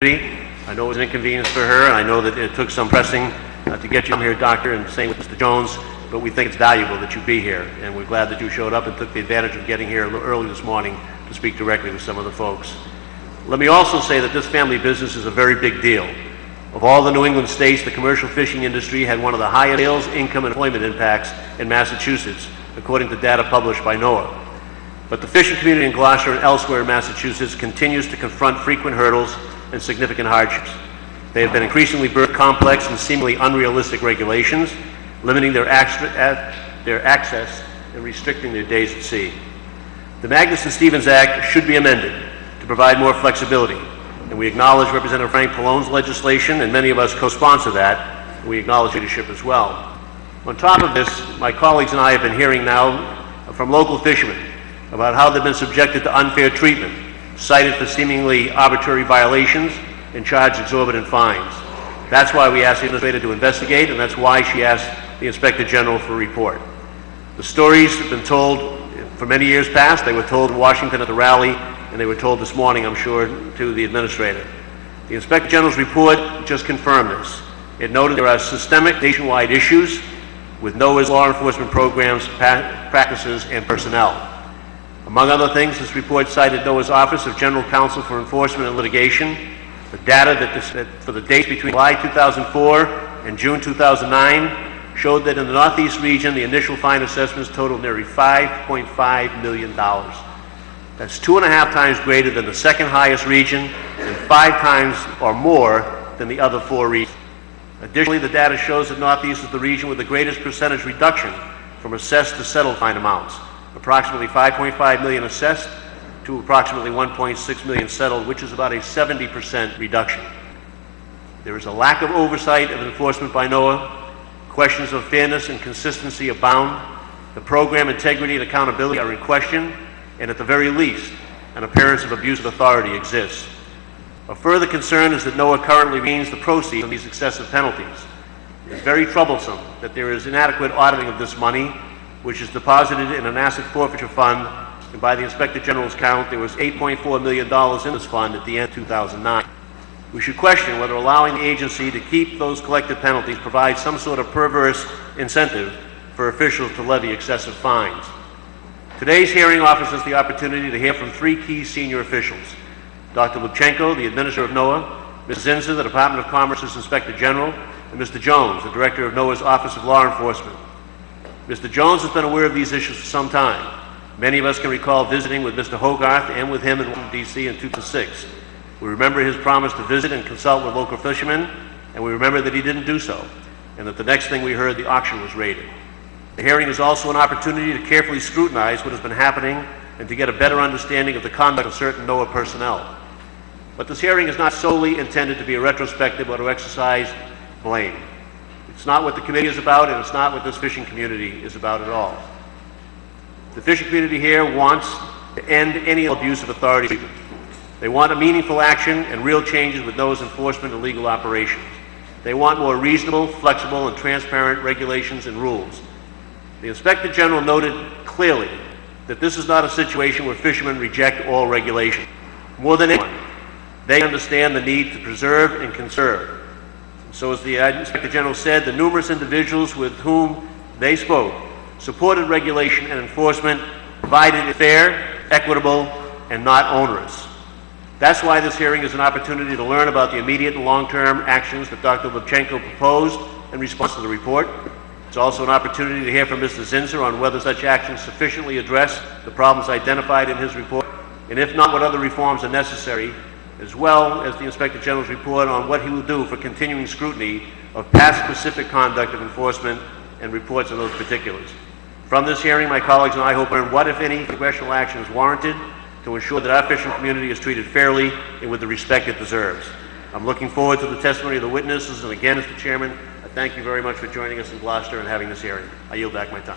I know it was an inconvenience for her, and I know that it took some pressing to get you here, Doctor, and same with Mr. Jones, but we think it's valuable that you be here, and we're glad that you showed up and took the advantage of getting here a little early this morning to speak directly with some of the folks. Let me also say that this family business is a very big deal. Of all the New England states, the commercial fishing industry had one of the highest sales, income, and employment impacts in Massachusetts, according to data published by NOAA. But the fishing community in Gloucester and elsewhere in Massachusetts continues to confront frequent hurdles and significant hardships. They have been increasingly burdened with complex and seemingly unrealistic regulations, limiting their access and restricting their days at sea. The Magnuson-Stevens Act should be amended to provide more flexibility, and we acknowledge Representative Frank Pallone's legislation, and many of us co-sponsor that, and we acknowledge leadership as well. On top of this, my colleagues and I have been hearing now from local fishermen about how they've been subjected to unfair treatment, cited for seemingly arbitrary violations, and charged exorbitant fines. That's why we asked the administrator to investigate, and that's why she asked the Inspector General for a report. The stories have been told for many years past. They were told in Washington at the rally, and they were told this morning, I'm sure, to the administrator. The Inspector General's report just confirmed this. It noted there are systemic nationwide issues with NOAA's law enforcement programs, practices, and personnel. Among other things, this report cited NOAA's Office of General Counsel for Enforcement and Litigation. The data that for the dates between July 2004 and June 2009 showed that in the Northeast region, the initial fine assessments totaled nearly $5.5 million. That's 2.5 times greater than the second highest region and 5 times or more than the other 4 regions. Additionally, the data shows that Northeast is the region with the greatest percentage reduction from assessed to settled fine amounts. Approximately 5.5 million assessed to approximately 1.6 million settled, which is about a 70% reduction. There is a lack of oversight of enforcement by NOAA. Questions of fairness and consistency abound. The program integrity and accountability are in question, and at the very least, an appearance of abuse of authority exists. A further concern is that NOAA currently retains the proceeds from these excessive penalties. It is very troublesome that there is inadequate auditing of this money, which is deposited in an asset forfeiture fund, and by the Inspector General's count, there was $8.4 million in this fund at the end of 2009. We should question whether allowing the agency to keep those collected penalties provides some sort of perverse incentive for officials to levy excessive fines. Today's hearing offers us the opportunity to hear from 3 key senior officials: Dr. Lubchenco, the Administrator of NOAA, Ms. Zinser, the Department of Commerce's Inspector General, and Mr. Jones, the Director of NOAA's Office of Law Enforcement. Mr. Jones has been aware of these issues for some time. Many of us can recall visiting with Mr. Hogarth and with him in Washington, D.C. in 2006. We remember his promise to visit and consult with local fishermen, and we remember that he didn't do so, and that the next thing we heard, the auction was raided. The hearing is also an opportunity to carefully scrutinize what has been happening and to get a better understanding of the conduct of certain NOAA personnel. But this hearing is not solely intended to be a retrospective or to exercise blame. It's not what the committee is about, and it's not what this fishing community is about at all. The fishing community here wants to end any abuse of authority treatment. They want a meaningful action and real changes with NOAA's enforcement and legal operations. They want more reasonable, flexible, and transparent regulations and rules. The Inspector General noted clearly that this is not a situation where fishermen reject all regulation. More than anyone, they understand the need to preserve and conserve. So as the Inspector General said, the numerous individuals with whom they spoke supported regulation and enforcement, provided it fair, equitable, and not onerous. That's why this hearing is an opportunity to learn about the immediate and long-term actions that Dr. Lubchenco proposed in response to the report. It's also an opportunity to hear from Mr. Zinser on whether such actions sufficiently address the problems identified in his report, and if not, what other reforms are necessary, as well as the Inspector General's report on what he will do for continuing scrutiny of past specific conduct of enforcement and reports on those particulars. From this hearing, my colleagues and I hope to learn what, if any, congressional action is warranted to ensure that our fishing community is treated fairly and with the respect it deserves. I'm looking forward to the testimony of the witnesses, and again, Mr. Chairman, I thank you very much for joining us in Gloucester and having this hearing. I yield back my time.